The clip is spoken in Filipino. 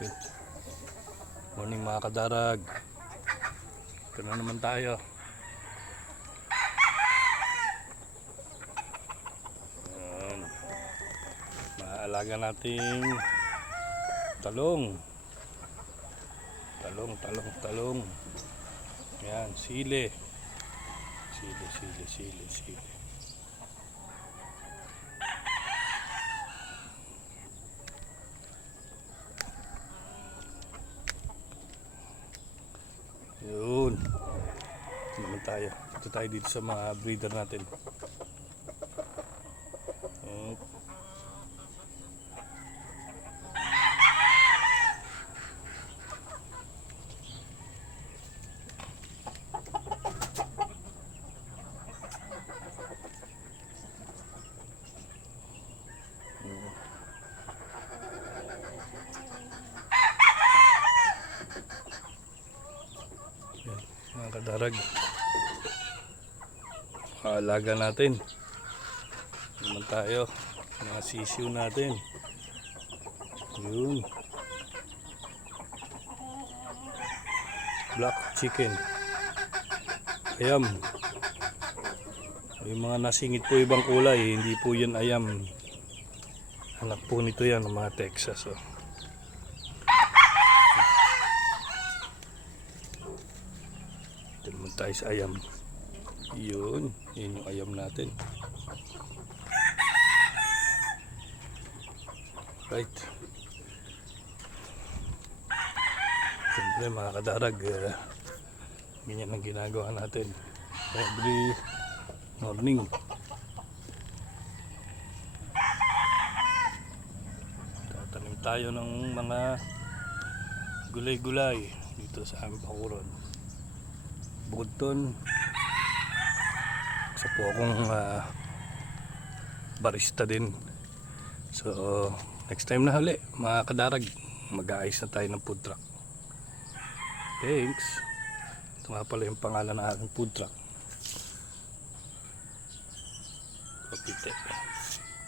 Good morning mga kadarag. Ito na naman tayo. Ayan. Maalaga nating talong. Talong. Ayan, sili. Sili. Yun. Ito naman tayo. Ito tayo dito sa mga breeder natin. Mga kadarag, alaga natin naman tayo mga sisiw natin. Yun, black chicken, ayam. Yung mga nasingit po ibang kulay, hindi po yan ayam, anak po nito yan ng mga Texas. Ito naman tayo sa ayam. Yun yung ayam natin. Right. Siyempre mga kadarag, ganyan ang ginagawa natin every morning. Tatanim tayo ng mga gulay-gulay dito sa aming bakuran. Bukod doon, isa po akong barista din. So next time na huli mga kadarag, mag-aayos na tayo ng food truck. Thanks. Ito nga pala yung pangalan ng aking food truck, Kapite.